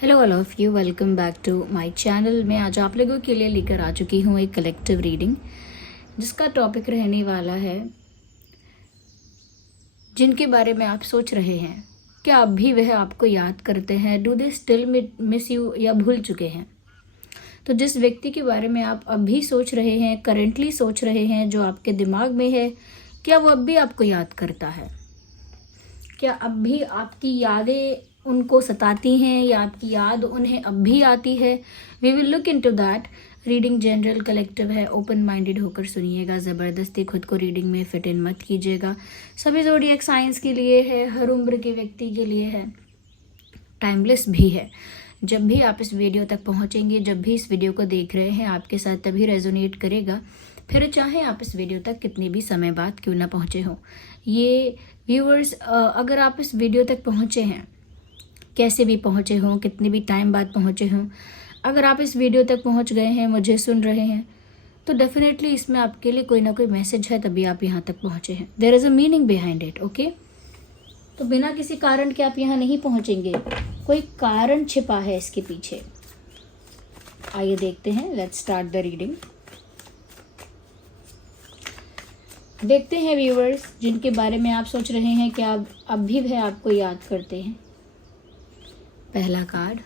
Hello all of you, welcome back to my channel. मैं आज आप लोगों के लिए लेकर आ चुकी हूँ एक कलेक्टिव रीडिंग, जिसका टॉपिक रहने वाला है जिनके बारे में आप सोच रहे हैं, क्या अब भी वह आपको याद करते हैं? Do they still miss you, या भूल चुके हैं? तो जिस व्यक्ति के बारे में आप अब भी सोच रहे हैं, करेंटली सोच रहे हैं, जो आपके दिमाग में है, क्या वो अब भी आपको याद करता है? क्या अब भी आपकी यादें उनको सताती हैं, या आपकी याद उन्हें अब भी आती है? We will look into that. Reading general collective है, ओपन माइंडेड होकर सुनिएगा, ज़बरदस्ती खुद को रीडिंग में फिट इन मत कीजिएगा। सभी ज़ोडिएक साइंस के लिए है, हर उम्र के व्यक्ति के लिए है, टाइमलेस भी है। जब भी आप इस वीडियो तक पहुंचेंगे, जब भी इस वीडियो को देख रहे हैं, आपके साथ तभी रेजोनेट करेगा, फिर चाहे आप इस वीडियो तक कितने भी समय बाद क्यों ना पहुंचे हों। ये व्यूअर्स, अगर आप इस वीडियो तक पहुंचे हैं, कैसे भी पहुंचे हों, कितने भी टाइम बाद पहुंचे हों, अगर आप इस वीडियो तक पहुंच गए हैं, मुझे सुन रहे हैं, तो डेफिनेटली इसमें आपके लिए कोई ना कोई मैसेज है, तभी आप यहाँ तक पहुंचे हैं। There is a meaning behind it, okay? तो बिना किसी कारण के आप यहाँ नहीं पहुंचेंगे, कोई कारण छिपा है इसके पीछे। आइए देखते हैं, लेट्स स्टार्ट द रीडिंग। देखते हैं व्यूअर्स, जिनके बारे में आप सोच रहे हैं कि आप अब भी वह आपको याद करते हैं। पहला कार्ड,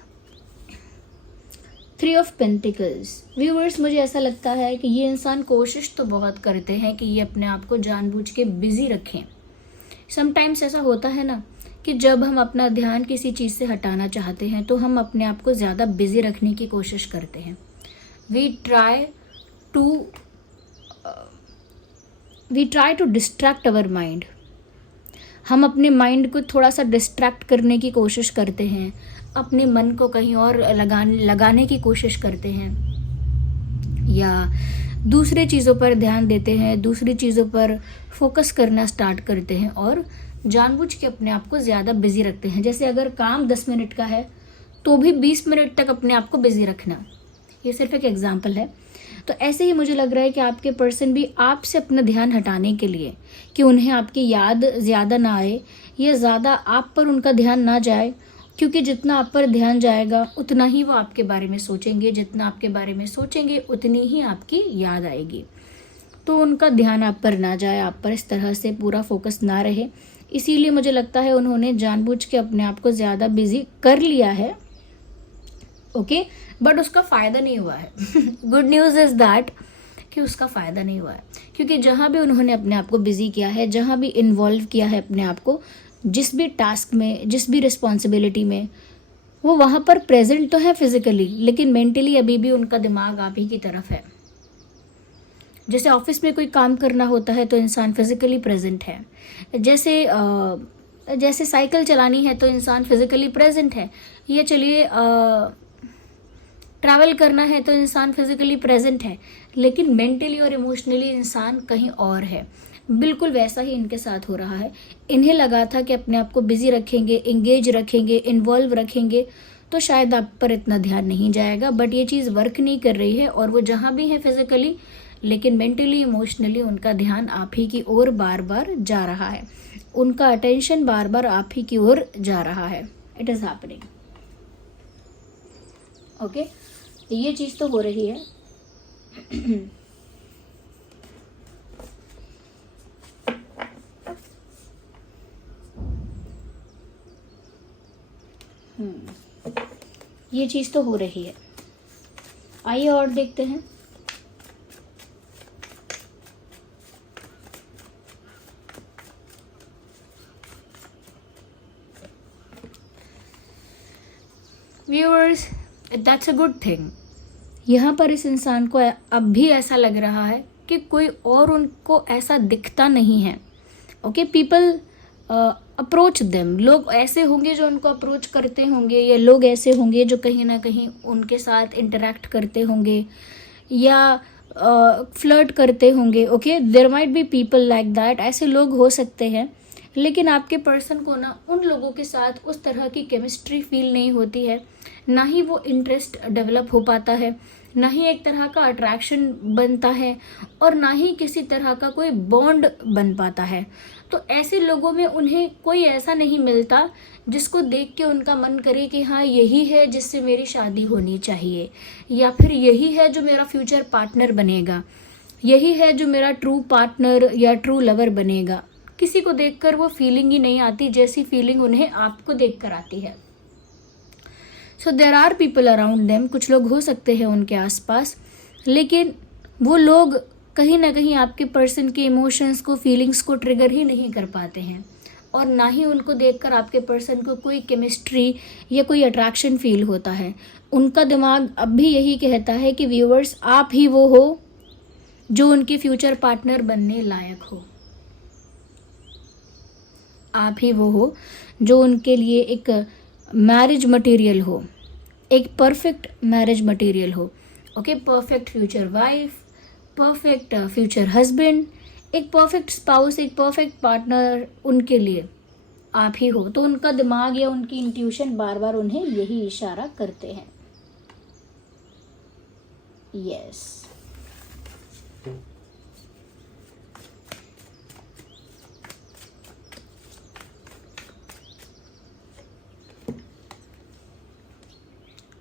3 ऑफ पेंटिकल्स। व्यूअर्स, मुझे ऐसा लगता है कि ये इंसान कोशिश तो बहुत करते हैं कि ये अपने आप को जानबूझ के बिजी रखें। समटाइम्स ऐसा होता है ना कि जब हम अपना ध्यान किसी चीज़ से हटाना चाहते हैं, तो हम अपने आप को ज़्यादा बिजी रखने की कोशिश करते हैं। We try to distract our mind. हम अपने माइंड को थोड़ा सा डिस्ट्रैक्ट करने की कोशिश करते हैं, अपने मन को कहीं और लगाने की कोशिश करते हैं, या दूसरे चीज़ों पर ध्यान देते हैं, दूसरी चीज़ों पर फोकस करना स्टार्ट करते हैं और जानबूझ के अपने आप को ज़्यादा बिजी रखते हैं। जैसे अगर काम 10 मिनट का है, तो भी 20 मिनट तक अपने आप को बिजी रखना। ये सिर्फ एक एग्जाम्पल है। तो ऐसे ही मुझे लग रहा है कि आपके पर्सन भी आपसे अपना ध्यान हटाने के लिए, कि उन्हें आपकी याद ज़्यादा ना आए, या ज़्यादा आप पर उनका ध्यान ना जाए, क्योंकि जितना आप पर ध्यान जाएगा उतना ही वो आपके बारे में सोचेंगे, जितना आपके बारे में सोचेंगे उतनी ही आपकी याद आएगी। तो उनका ध्यान आप पर ना जाए, आप पर इस तरह से पूरा फोकस ना रहे, इसीलिए मुझे लगता है उन्होंने जानबूझ के अपने आप को ज़्यादा बिजी कर लिया है, ओके? बट उसका फ़ायदा नहीं हुआ है। गुड न्यूज़ इज़ दैट कि उसका फ़ायदा नहीं हुआ है, क्योंकि जहाँ भी उन्होंने अपने आप को बिजी किया है, जहाँ भी इन्वॉल्व किया है अपने आप को, जिस भी टास्क में, जिस भी रिस्पॉन्सिबिलिटी में, वो वहाँ पर प्रेजेंट तो है फिजिकली, लेकिन मेंटली अभी भी उनका दिमाग आप ही की तरफ है। जैसे ऑफिस में कोई काम करना होता है तो इंसान फिजिकली प्रेजेंट है, जैसे साइकिल चलानी है तो इंसान फिजिकली प्रेजेंट है, ये चलिए ट्रैवल करना है तो इंसान फिजिकली प्रेजेंट है, लेकिन मेंटली और इमोशनली इंसान कहीं और है। बिल्कुल वैसा ही इनके साथ हो रहा है। इन्हें लगा था कि अपने आप को बिजी रखेंगे, इंगेज रखेंगे, इन्वॉल्व रखेंगे, तो शायद आप पर इतना ध्यान नहीं जाएगा, बट ये चीज़ वर्क नहीं कर रही है, और वो जहाँ भी है फिजिकली, लेकिन मेंटली इमोशनली उनका ध्यान आप ही की ओर बार बार जा रहा है, उनका अटेंशन बार बार आप ही की ओर जा रहा है। It is happening, okay? ये चीज़ तो हो रही है। ये चीज़ तो हो रही है। आइए और देखते हैं। Viewers, that's a good thing. यहाँ पर इस इंसान को अब भी ऐसा लग रहा है कि कोई और उनको ऐसा दिखता नहीं है, ओके? People approach them. लोग ऐसे होंगे जो उनको अप्रोच करते होंगे, या लोग ऐसे होंगे जो कहीं ना कहीं उनके साथ इंटरेक्ट करते होंगे, या फ्लर्ट करते होंगे, okay? There might be people like that. ऐसे लोग हो सकते हैं, लेकिन आपके पर्सन को ना उन लोगों के साथ उस तरह की केमिस्ट्री फील नहीं होती है, ना ही वो इंटरेस्ट डेवलप हो पाता है, ना ही एक तरह का अट्रैक्शन बनता है और ना ही किसी तरह का कोई बॉन्ड बन पाता है। तो ऐसे लोगों में उन्हें कोई ऐसा नहीं मिलता जिसको देख के उनका मन करे कि हाँ यही है जिससे मेरी शादी होनी चाहिए, या फिर यही है जो मेरा फ्यूचर पार्टनर बनेगा, यही है जो मेरा ट्रू पार्टनर या ट्रू लवर बनेगा। किसी को देखकर वो फीलिंग ही नहीं आती जैसी फीलिंग उन्हें आपको देखकर आती है। So there are people around them, कुछ लोग हो सकते हैं उनके आसपास, लेकिन वो लोग कहीं ना कहीं आपके पर्सन के इमोशंस को, फीलिंग्स को ट्रिगर ही नहीं कर पाते हैं, और ना ही उनको देखकर आपके पर्सन को कोई केमिस्ट्री या कोई अट्रैक्शन फील होता है। उनका दिमाग अब भी यही कहता है कि व्यूअर्स, आप ही वो हो जो उनके फ्यूचर पार्टनर बनने लायक हो, आप ही वो हो जो उनके लिए एक मैरिज मटेरियल हो, एक परफेक्ट मैरिज मटेरियल हो। Okay, perfect future wife, perfect future husband, एक परफेक्ट स्पाउस, एक परफेक्ट पार्टनर उनके लिए आप ही हो। तो उनका दिमाग या उनकी इंट्यूशन बार बार उन्हें यही इशारा करते हैं। Yes,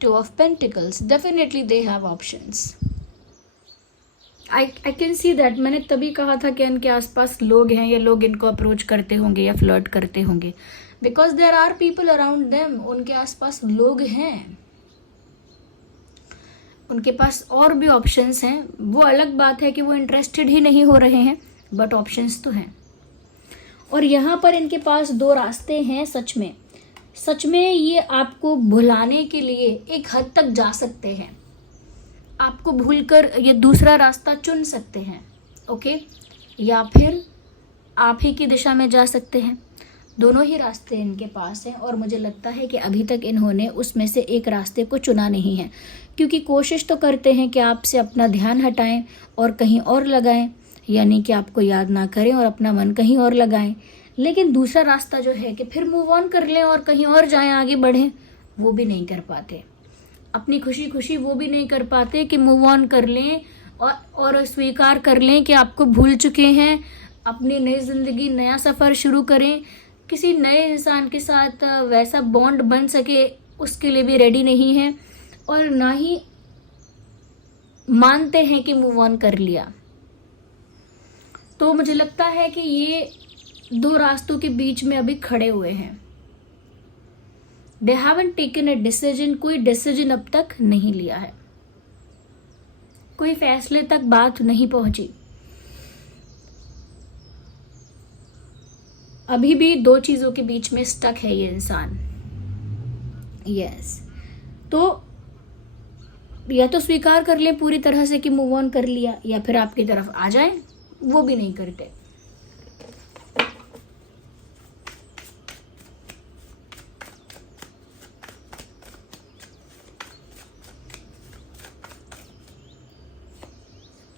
Two of Pentacles, definitely they have options. I can see that. मैंने तभी कहा था कि इनके आसपास लोग हैं या लोग इनको अप्रोच करते होंगे या फ्लर्ट करते होंगे, because there are people around them. उनके आसपास लोग हैं, उनके पास और भी ऑप्शंस हैं। वो अलग बात है कि वो इंटरेस्टेड ही नहीं हो रहे हैं, बट ऑप्शंस तो हैं। और यहाँ पर इनके पास दो रास्ते हैं। सच में ये आपको भुलाने के लिए एक हद तक जा सकते हैं, आपको भूलकर ये दूसरा रास्ता चुन सकते हैं। ओके, या फिर आप ही की दिशा में जा सकते हैं। दोनों ही रास्ते इनके पास हैं, और मुझे लगता है कि अभी तक इन्होंने उसमें से एक रास्ते को चुना नहीं है, क्योंकि कोशिश तो करते हैं कि आपसे अपना ध्यान हटाएं और कहीं और लगाएं, यानी कि आपको याद ना करें और अपना मन कहीं और लगाएं। लेकिन दूसरा रास्ता जो है कि फिर मूव ऑन कर लें और कहीं और जाएं, आगे बढ़ें, वो भी नहीं कर पाते। अपनी खुशी खुशी वो भी नहीं कर पाते कि मूव ऑन कर लें और स्वीकार कर लें कि आपको भूल चुके हैं, अपनी नई ज़िंदगी, नया सफ़र शुरू करें। किसी नए इंसान के साथ वैसा बॉन्ड बन सके उसके लिए भी रेडी नहीं है, और ना ही मानते हैं कि मूव ऑन कर लिया। तो मुझे लगता है कि ये दो रास्तों के बीच में अभी खड़े हुए हैं। They haven't taken a decision, कोई डिसीजन अब तक नहीं लिया है, कोई फैसले तक बात नहीं पहुंची। अभी भी दो चीजों के बीच में स्टक है ये इंसान। यस, तो या तो स्वीकार कर लें पूरी तरह से कि मूव ऑन कर लिया, या फिर आपकी तरफ आ जाएं, वो भी नहीं करते।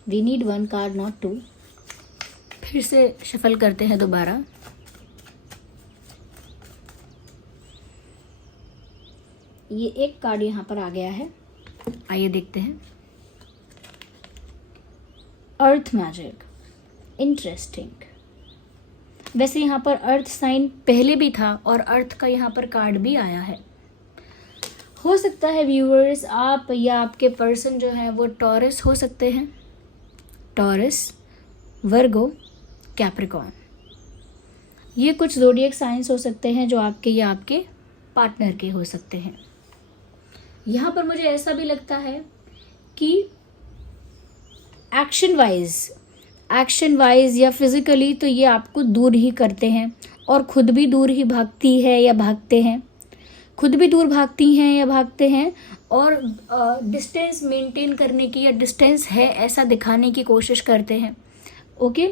We need one card, not two. फिर से शफल करते हैं दोबारा। ये एक कार्ड यहाँ पर आ गया है, आइए देखते हैं। अर्थ मैजिक, इंटरेस्टिंग। वैसे यहाँ पर अर्थ साइन पहले भी था और अर्थ का यहाँ पर कार्ड भी आया है। हो सकता है व्यूअर्स, आप या आपके पर्सन जो है वो टॉरस हो सकते हैं, टॉरस, वर्गो, कैप्रिकॉर्न। ये कुछ ज़ोडिएक साइंस हो सकते हैं जो आपके या आपके पार्टनर के हो सकते हैं। यहाँ पर मुझे ऐसा भी लगता है कि एक्शन वाइज या फिजिकली तो ये आपको दूर ही करते हैं, और खुद भी दूर ही भागती है या भागते हैं, खुद भी दूर भागती हैं या भागते हैं, और डिस्टेंस मेंटेन करने की या डिस्टेंस है ऐसा दिखाने की कोशिश करते हैं। ओके,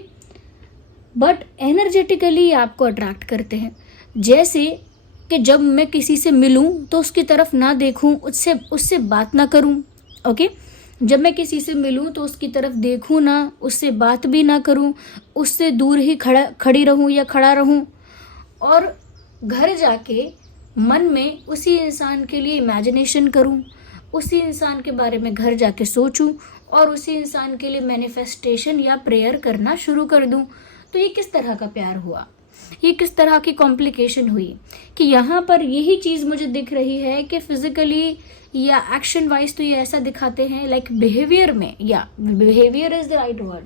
बट एनर्जेटिकली आपको अट्रैक्ट करते हैं। जैसे कि जब मैं किसी से मिलूं तो उसकी तरफ ना देखूं, उससे बात ना करूं। ओके, जब मैं किसी से मिलूं तो उसकी तरफ देखूं ना, उससे बात भी ना करूं, उससे दूर ही खड़ी रहूं या खड़ा रहूं, और घर जाके मन में उसी इंसान के लिए इमेजिनेशन करूं, उसी इंसान के बारे में घर जाके सोचूं और उसी इंसान के लिए मैनिफेस्टेशन या प्रेयर करना शुरू कर दूं। तो ये किस तरह का प्यार हुआ, ये किस तरह की कॉम्प्लिकेशन हुई कि यहाँ पर यही चीज़ मुझे दिख रही है कि फिजिकली या एक्शन वाइज तो ये ऐसा दिखाते हैं, लाइक बिहेवियर में, या behaviour is the right word,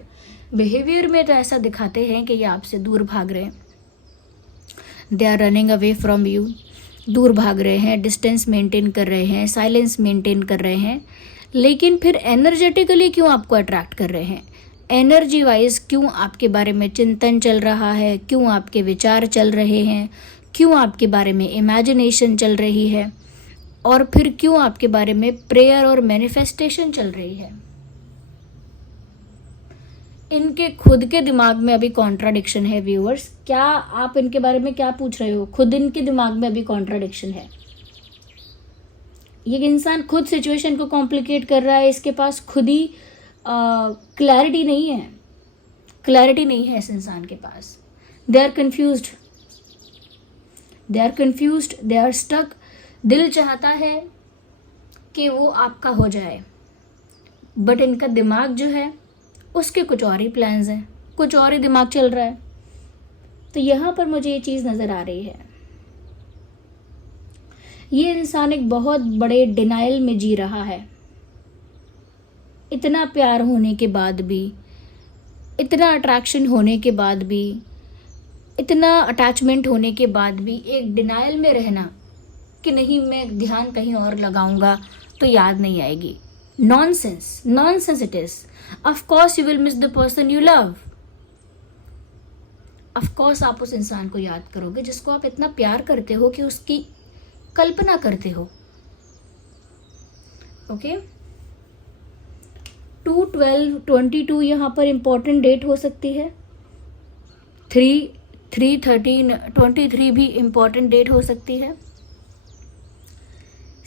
behaviour में तो ऐसा दिखाते हैं कि ये आपसे दूर भाग रहे हैं, they are running away from you, दूर भाग रहे हैं, डिस्टेंस मेंटेन कर रहे हैं, साइलेंस मेंटेन कर रहे हैं। लेकिन फिर एनर्जेटिकली क्यों आपको अट्रैक्ट कर रहे हैं, एनर्जी वाइज क्यों आपके बारे में चिंतन चल रहा है, क्यों आपके विचार चल रहे हैं, क्यों आपके बारे में इमेजिनेशन चल रही है, और फिर क्यों आपके बारे में प्रेयर और मैनिफेस्टेशन चल रही है। इनके खुद के दिमाग में अभी कॉन्ट्राडिक्शन है व्यूअर्स। क्या आप इनके बारे में क्या पूछ रहे हो, खुद इनके दिमाग में अभी कॉन्ट्राडिक्शन है। ये इंसान खुद सिचुएशन को कॉम्प्लिकेट कर रहा है, इसके पास खुद ही क्लैरिटी नहीं है, क्लैरिटी नहीं है इस इंसान के पास। They are confused, they are confused, they are stuck. दिल चाहता है कि वो आपका हो जाए, बट इनका दिमाग जो है उसके कुछ और ही प्लान्स हैं, कुछ और ही दिमाग चल रहा है। तो यहाँ पर मुझे ये चीज़ नज़र आ रही है, ये इंसान एक बहुत बड़े डिनाइल में जी रहा है। इतना प्यार होने के बाद भी, इतना अट्रैक्शन होने के बाद भी, इतना अटैचमेंट होने के बाद भी एक डिनाइल में रहना कि नहीं मैं ध्यान कहीं और लगाऊंगा तो याद नहीं आएगी। Nonsense, nonsense it is. Of course you will miss the person you love. Of course आप उस इंसान को याद करोगे जिसको आप इतना प्यार करते हो कि उसकी कल्पना करते हो। ओके 2/12/22 यहाँ पर इंपॉर्टेंट डेट हो सकती है। 3/13/23 भी इंपॉर्टेंट डेट हो सकती है।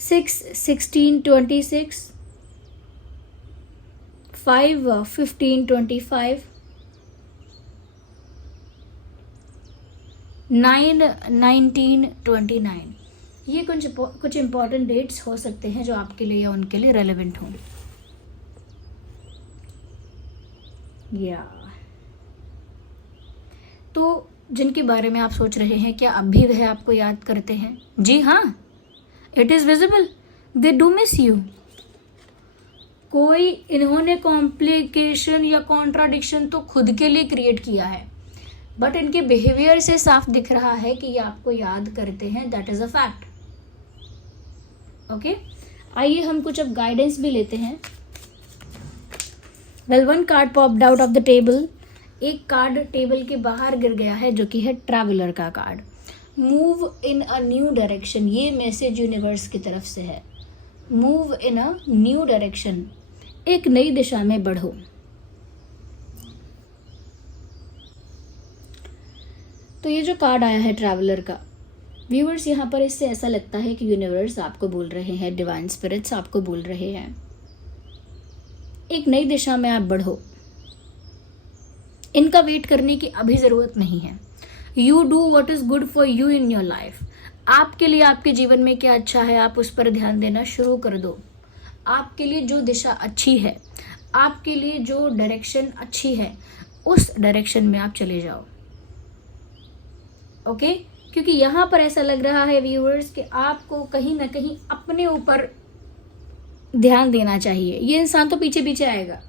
6/16/26, 5/15/25, 9/19/29, ये कुछ इंपॉर्टेंट डेट्स हो सकते हैं जो आपके लिए या उनके लिए रेलेवेंट हों। या तो जिनके बारे में आप सोच रहे हैं, क्या अब भी वह आपको याद करते हैं? जी हाँ, it is visible, they do miss you. कोई इन्होंने कॉम्प्लिकेशन या कॉन्ट्राडिक्शन तो खुद के लिए क्रिएट किया है, बट इनके बिहेवियर से साफ दिख रहा है कि ये आपको याद करते हैं। That is a fact. Okay, आइए हम कुछ अब गाइडेंस भी लेते हैं। Well, one card popped out of the table. एक कार्ड टेबल के बाहर गिर गया है जो कि है ट्रैवलर का card. Move in a new direction, ये मैसेज यूनिवर्स की तरफ से है। Move in a new direction, एक नई दिशा में बढ़ो। तो ये जो कार्ड आया है ट्रैवलर का, व्यूअर्स यहाँ पर इससे ऐसा लगता है कि यूनिवर्स आपको बोल रहे हैं, डिवाइन स्पिरिट्स आपको बोल रहे हैं, एक नई दिशा में आप बढ़ो। इनका वेट करने की अभी ज़रूरत नहीं है। You do what is good for you in your life. आपके लिए आपके जीवन में क्या अच्छा है, आप उस पर ध्यान देना शुरू कर दो। आपके लिए जो दिशा अच्छी है, आपके लिए जो डायरेक्शन अच्छी है, उस डायरेक्शन में आप चले जाओ। ओके, क्योंकि यहाँ पर ऐसा लग रहा है व्यूअर्स कि आपको कहीं ना कहीं अपने ऊपर ध्यान देना चाहिए। ये इंसान तो पीछे पीछे आएगा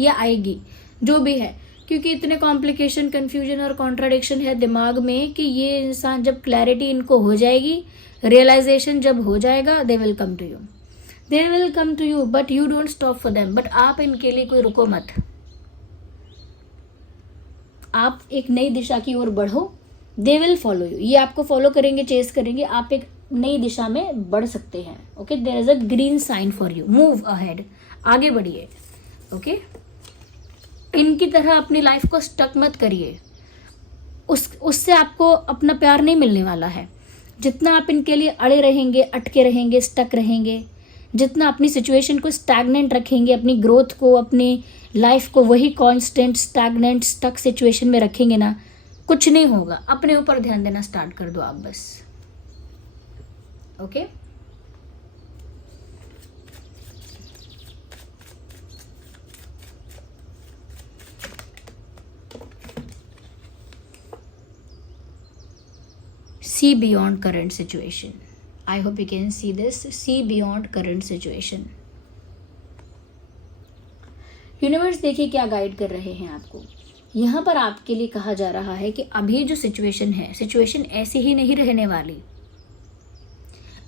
या आएगी, जो भी है, क्योंकि इतने कॉम्प्लिकेशन, कंफ्यूजन और कॉन्ट्राडिक्शन है दिमाग में कि ये इंसान जब क्लैरिटी इनको हो जाएगी, रियलाइजेशन जब हो जाएगा, they will come to you, they will come to you, but you don't stop for them. But आप इनके लिए कोई रुको मत, आप एक नई दिशा की ओर बढ़ो। दे विल फॉलो यू, ये आपको फॉलो करेंगे, चेस करेंगे, आप एक नई दिशा में बढ़ सकते हैं। Okay, there is a green sign for you, move ahead, आगे बढ़िए। ओके, इनकी तरह अपनी लाइफ को स्टक मत करिए, उससे आपको अपना प्यार नहीं मिलने वाला है। जितना आप इनके लिए अड़े रहेंगे, अटके रहेंगे, स्टक रहेंगे, जितना अपनी सिचुएशन को स्टैग्नेंट रखेंगे, अपनी ग्रोथ को, अपनी लाइफ को वही कांस्टेंट स्टैग्नेंट स्टक सिचुएशन में रखेंगे ना, कुछ नहीं होगा। अपने ऊपर ध्यान देना स्टार्ट कर दो आप बस। Okay, see beyond current situation. I hope you can see this. See beyond current situation. Universe देखिए क्या गाइड कर रहे हैं आपको। यहाँ पर आपके लिए कहा जा रहा है कि अभी जो सिचुएशन है, सिचुएशन ऐसी ही नहीं रहने वाली,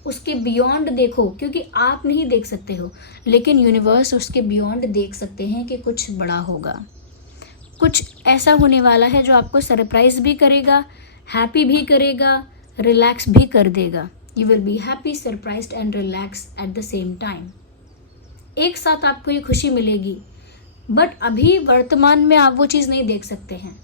उसके बियॉन्ड देखो, क्योंकि आप नहीं देख सकते हो लेकिन यूनिवर्स उसके बियॉन्ड देख सकते हैं कि कुछ बड़ा होगा, कुछ ऐसा होने वाला है जो आपको सरप्राइज भी करेगा, हैप्पी भी करेगा, रिलैक्स भी कर देगा। You will be happy, surprised and relax at the same time. एक साथ आपको ये खुशी मिलेगी, बट अभी वर्तमान में आप वो चीज़ नहीं देख सकते हैं,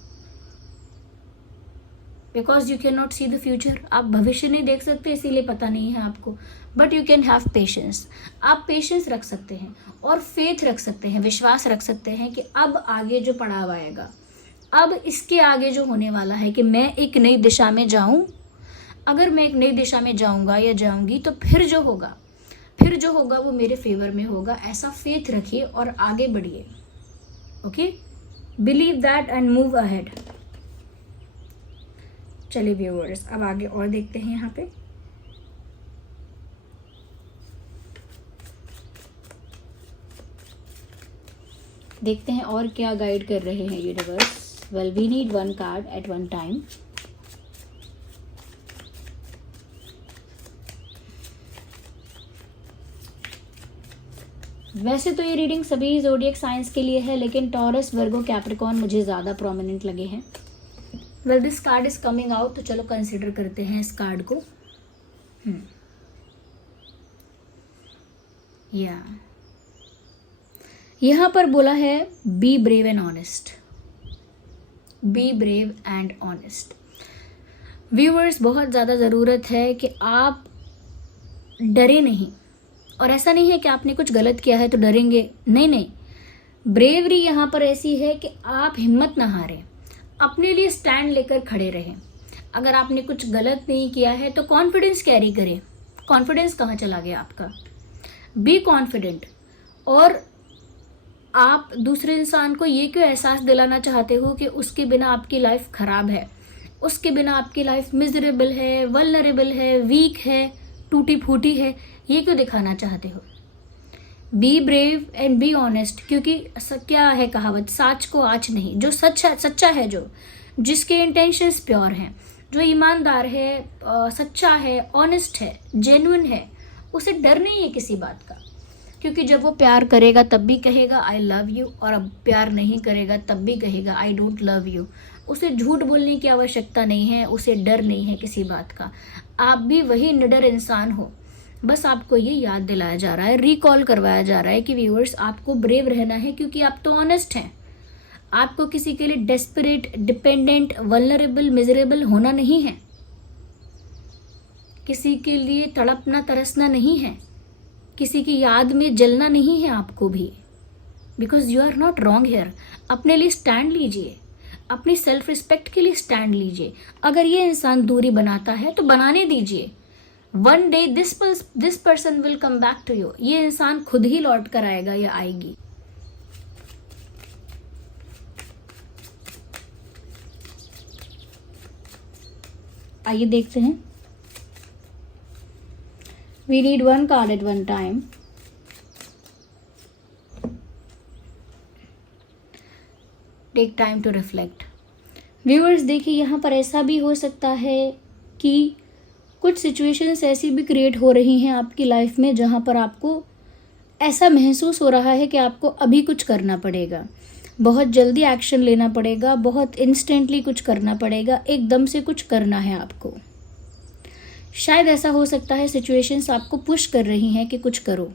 because you can not see the future. आप भविष्य नहीं देख सकते, इसीलिए पता नहीं है आपको, but you can have patience. आप पेशेंस रख सकते हैं और फेथ रख सकते हैं, विश्वास रख सकते हैं कि अब आगे जो पड़ाव आएगा, अब इसके आगे जो होने वाला है कि मैं एक नई दिशा में जाऊं, अगर मैं एक नई दिशा में जाऊंगा या जाऊंगी तो फिर जो होगा वो मेरे फेवर में होगा। ऐसा फेथ रखिए और आगे बढ़िए। Okay, believe that and move ahead. चलिए व्यूअर्स, अब आगे और देखते हैं। यहाँ पे देखते हैं और क्या गाइड कर रहे हैं universe. Well, we need one card at one time. वैसे तो ये रीडिंग सभी ज़ोडिएक साइंस के लिए है, लेकिन टॉरस, वर्गो, कैप्रिकॉर्न मुझे ज़्यादा प्रोमिनेंट लगे हैं। Well, this card is coming out, तो चलो कंसिडर करते हैं इस कार्ड को। या यहाँ पर बोला है be brave and honest. Be brave and honest. Viewers, बहुत ज़्यादा ज़रूरत है कि आप डरे नहीं। और ऐसा नहीं है कि आपने कुछ गलत किया है तो डरेंगे, नहीं। ब्रेवरी यहाँ पर ऐसी है कि आप हिम्मत ना हारें, अपने लिए स्टैंड लेकर खड़े रहें। अगर आपने कुछ गलत नहीं किया है तो कॉन्फिडेंस कैरी करें। कॉन्फिडेंस कहाँ चला गया आपका? Be confident. और आप दूसरे इंसान को ये क्यों एहसास दिलाना चाहते हो कि उसके बिना आपकी लाइफ खराब है, उसके बिना आपकी लाइफ मिजरेबल है, वल्नरेबल है, वीक है, टूटी फूटी है? ये क्यों दिखाना चाहते हो? Be brave and be honest. क्योंकि क्या है कहावत, साच को आच नहीं। जो सच्चा है, जो जिसके इंटेंशंस प्योर हैं, जो ईमानदार है, सच्चा है, ऑनेस्ट है, जेन्युइन है, उसे डर नहीं है किसी बात का। क्योंकि जब वो प्यार करेगा तब भी कहेगा आई लव यू, और अब प्यार नहीं करेगा तब भी कहेगा आई डोंट लव यू। उसे झूठ बोलने की आवश्यकता नहीं है, उसे डर नहीं है किसी बात का। आप भी वही निडर इंसान हो। बस आपको ये याद दिलाया जा रहा है, रिकॉल करवाया जा रहा है कि व्यूअर्स, आपको ब्रेव रहना है, क्योंकि आप तो ऑनेस्ट हैं। आपको किसी के लिए डेस्परेट, डिपेंडेंट, वल्नरेबल, मिजरेबल होना नहीं है। किसी के लिए तड़पना, तरसना नहीं है। किसी की याद में जलना नहीं है आपको भी। Because you are not wrong here. अपने लिए स्टैंड लीजिए, अपनी सेल्फ रिस्पेक्ट के लिए स्टैंड लीजिए। अगर ये इंसान दूरी बनाता है तो बनाने दीजिए। One day this person will come back to you. ये इंसान खुद ही लौट कर आएगा या आएगी। आइए देखते हैं। We need one card at one time. Take time to reflect. Viewers, देखिए यहाँ पर ऐसा भी हो सकता है कि कुछ सिचुएशंस ऐसी भी क्रिएट हो रही हैं आपकी लाइफ में जहाँ पर आपको ऐसा महसूस हो रहा है कि आपको अभी कुछ करना पड़ेगा, बहुत जल्दी एक्शन लेना पड़ेगा, बहुत इंस्टेंटली कुछ करना पड़ेगा, एकदम से कुछ करना है आपको। शायद ऐसा हो सकता है सिचुएशंस आपको पुश कर रही हैं कि कुछ करो।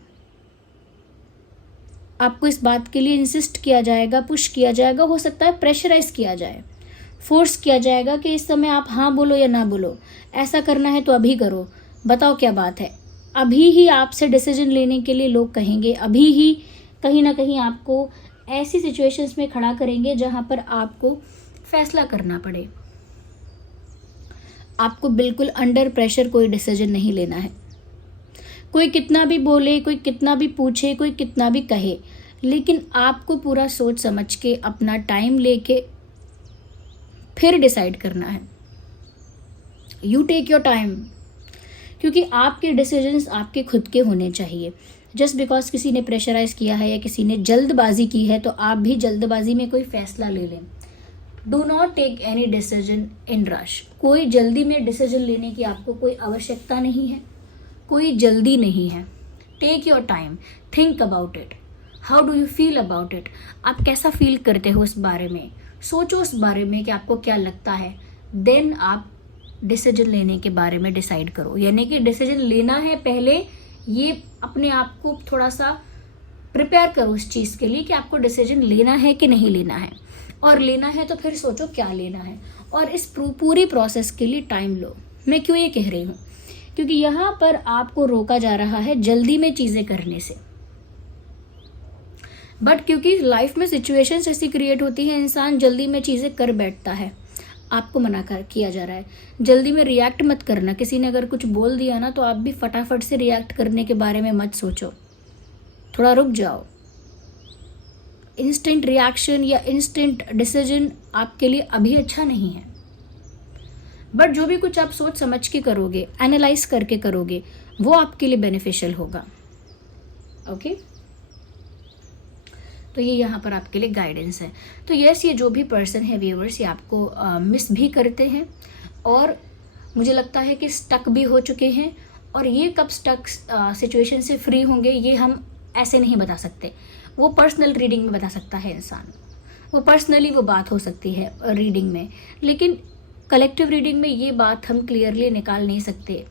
आपको इस बात के लिए इंसिस्ट किया जाएगा, पुश किया जाएगा, हो सकता है प्रेशराइज किया जाए, फोर्स किया जाएगा कि इस समय आप हाँ बोलो या ना बोलो, ऐसा करना है तो अभी करो, बताओ क्या बात है। अभी ही आपसे डिसीजन लेने के लिए लोग कहेंगे, अभी ही कहीं ना कहीं आपको ऐसी सिचुएशंस में खड़ा करेंगे जहाँ पर आपको फैसला करना पड़े। आपको बिल्कुल अंडर प्रेशर कोई डिसीजन नहीं लेना है। कोई कितना भी बोले, कोई कितना भी पूछे, कोई कितना भी कहे, लेकिन आपको पूरा सोच समझ के अपना टाइम लेके फिर डिसाइड करना है। यू टेक योर टाइम, क्योंकि आपके डिसीजंस आपके खुद के होने चाहिए। जस्ट बिकॉज किसी ने प्रेशराइज किया है या किसी ने जल्दबाजी की है तो आप भी जल्दबाजी में कोई फैसला ले लें। Do not take any decision in rush. कोई जल्दी में डिसीजन लेने की आपको कोई आवश्यकता नहीं है, कोई जल्दी नहीं है। Take your time, think about it, how do you feel about it. आप कैसा फील करते हो उस बारे में, सोचो उस बारे में कि आपको क्या लगता है, देन आप डिसीजन लेने के बारे में डिसाइड करो। यानी कि डिसीजन लेना है पहले, ये अपने आप को थोड़ा सा प्रिपेयर करो उस चीज़ के लिए कि आपको डिसीजन लेना है कि नहीं लेना है, और लेना है तो फिर सोचो क्या लेना है, और इस पूरी प्रोसेस के लिए टाइम लो। मैं क्यों ये कह रही हूँ, क्योंकि यहाँ पर आपको रोका जा रहा है जल्दी में चीज़ें करने से। बट क्योंकि लाइफ में सिचुएशंस ऐसी क्रिएट होती है, इंसान जल्दी में चीज़ें कर बैठता है। आपको मना किया जा रहा है जल्दी में रिएक्ट मत करना। किसी ने अगर कुछ बोल दिया ना तो आप भी फटाफट से रिएक्ट करने के बारे में मत सोचो, थोड़ा रुक जाओ। इंस्टेंट रिएक्शन या इंस्टेंट डिसीजन आपके लिए अभी अच्छा नहीं है। बट जो भी कुछ आप सोच समझ के करोगे, एनालाइज करके करोगे, वो आपके लिए बेनिफिशियल होगा। ओके, तो ये यहाँ पर आपके लिए गाइडेंस है। तो यस, ये जो भी पर्सन है व्यूअर्स, ये आपको मिस भी करते हैं और मुझे लगता है कि स्टक भी हो चुके हैं। और ये कब स्टक सिचुएशन से फ्री होंगे ये हम ऐसे नहीं बता सकते, वो पर्सनल रीडिंग में बता सकता है इंसान, वो पर्सनली वो बात हो सकती है रीडिंग में, लेकिन कलेक्टिव रीडिंग में ये बात हम क्लियरली निकाल नहीं सकते।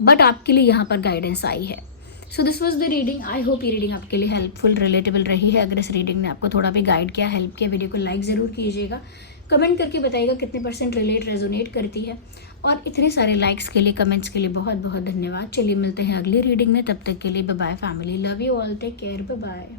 बट आपके लिए यहाँ पर गाइडेंस आई है। So this was the reading. I hope ये रीडिंग आपके लिए हेल्पफुल, रिलेटेबल रही है। अगर इस रीडिंग ने आपको थोड़ा भी गाइड किया, हेल्प किया, वीडियो को लाइक ज़रूर कीजिएगा, कमेंट करके बताइएगा कितने % रिलेट रेजोनेट करती है। और इतने सारे लाइक्स के लिए, कमेंट्स के लिए बहुत बहुत धन्यवाद। चलिए मिलते हैं अगली रीडिंग में, तब तक के लिए bye bye family, love you all, take care, bye bye.